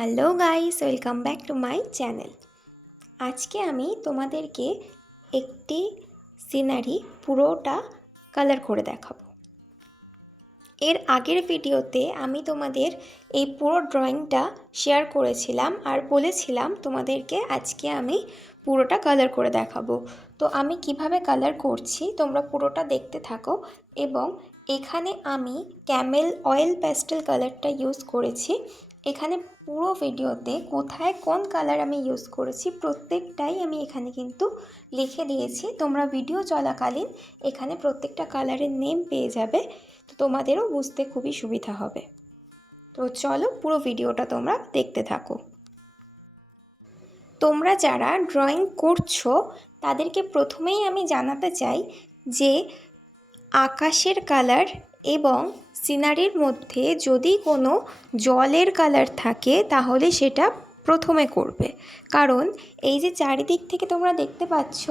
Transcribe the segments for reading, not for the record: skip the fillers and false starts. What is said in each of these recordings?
Hello guys, welcome back to my channel. আজকে আমি তোমাদেরকে একটি সিনারি পুরোটা কালার করে দেখাবো। এর আগের ভিডিওতে আমি তোমাদের এই পুরো ড্রয়িংটা শেয়ার করেছিলাম আর বলেছিলাম তোমাদেরকে আজকে আমি পুরোটা কালার করে দেখাবো। তো আমি কিভাবে কালার করছি তোমরা পুরোটা দেখতে থাকো। এবং এখানে আমি ক্যামেল অয়েল প্যাস্টেল কালারটা ইউজ করেছি। এখানে পুরো ভিডিওতে কোথায় কোন কালার আমি ইউজ করেছি প্রত্যেকটাই আমি এখানে কিন্তু লিখে দিয়েছি। তোমরা ভিডিও চলাকালীন এখানে প্রত্যেকটা কালারের নেম পেয়ে যাবে, তোমাদেরও বুঝতে খুবই সুবিধা হবে। তো চলো পুরো ভিডিওটা তোমরা দেখতে থাকো। তোমরা যারা ড্রয়িং করছো তাদেরকে প্রথমেই আমি জানাতে চাই যে আকাশের কালার এবং সিনারির মধ্যে যদি কোনো জলের কালার থাকে তাহলে সেটা প্রথমে করবে। কারণ এই যে চারিদিক থেকে তোমরা দেখতে পাচ্ছ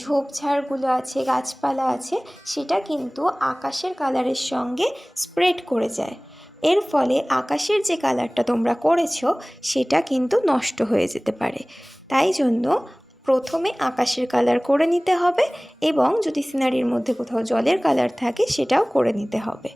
ঝোপঝাড়গুলো আছে, গাছপালা আছে, সেটা কিন্তু আকাশের কালারের সঙ্গে স্প্রেড করে যায়। এর ফলে আকাশের যে কালারটা তোমরা করেছো সেটা কিন্তু নষ্ট হয়ে যেতে পারে। তাই জন্য প্রথমে আকাশের কালার করে নিতে হবে এবং যদি সিনারির মধ্যে কোথাও জলের কালার থাকে সেটাও করে নিতে হবে।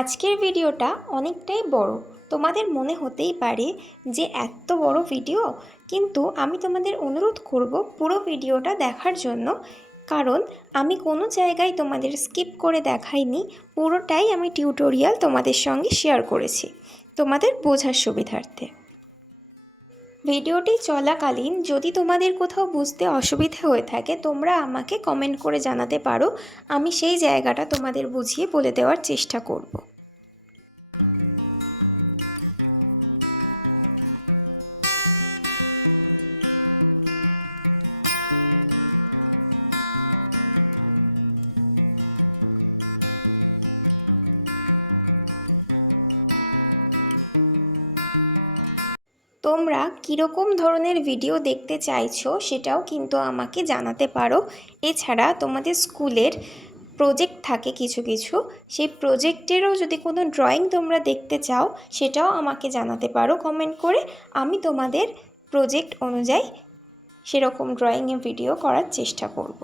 আজকের ভিডিওটা অনেকটাই বড়, তোমাদের মনে হতেই পারে যে এত বড় ভিডিও, কিন্তু আমি তোমাদের অনুরোধ করব পুরো ভিডিওটা দেখার জন্য। কারণ আমি কোনো জায়গায় তোমাদের স্কিপ করে দেখাইনি, পুরোটাই আমি টিউটোরিয়াল তোমাদের সঙ্গে শেয়ার করেছি তোমাদের বোঝার সুবিধার্থে। ভিডিওটি চলাকালীন যদি তোমাদের কোথাও বুঝতে অসুবিধা হয়ে থাকে তোমরা আমাকে কমেন্ট করে জানাতে পারো, আমি সেই জায়গাটা তোমাদের বুঝিয়ে বলে দেওয়ার চেষ্টা করব। তোমরা কীরকম ধরনের ভিডিও দেখতে চাইছো সেটাও কিন্তু আমাকে জানাতে পারো। এছাড়া তোমাদের স্কুলের প্রজেক্ট থাকে কিছু কিছু, সেই প্রজেক্টেরও যদি কোনো ড্রয়িং তোমরা দেখতে চাও সেটাও আমাকে জানাতে পারো কমেন্ট করে। আমি তোমাদের প্রজেক্ট অনুযায়ী সেরকম ড্রয়িংয়ের ভিডিও করার চেষ্টা করব।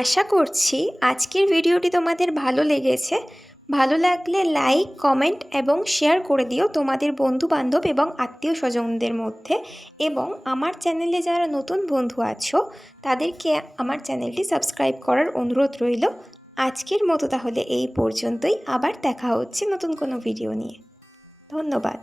আশা করছি আজকের ভিডিওটি তোমাদের ভালো লেগেছে। ভালো লাগলে লাইক, কমেন্ট এবং শেয়ার করে দিও তোমাদের বন্ধুবান্ধব এবং আত্মীয় স্বজনদের মধ্যে। এবং আমার চ্যানেলে যারা নতুন বন্ধু আছো তাদেরকে আমার চ্যানেলটি সাবস্ক্রাইব করার অনুরোধ রইল। আজকের মতো তাহলে এই পর্যন্তই, আবার দেখা হচ্ছে নতুন কোনো ভিডিও নিয়ে। ধন্যবাদ।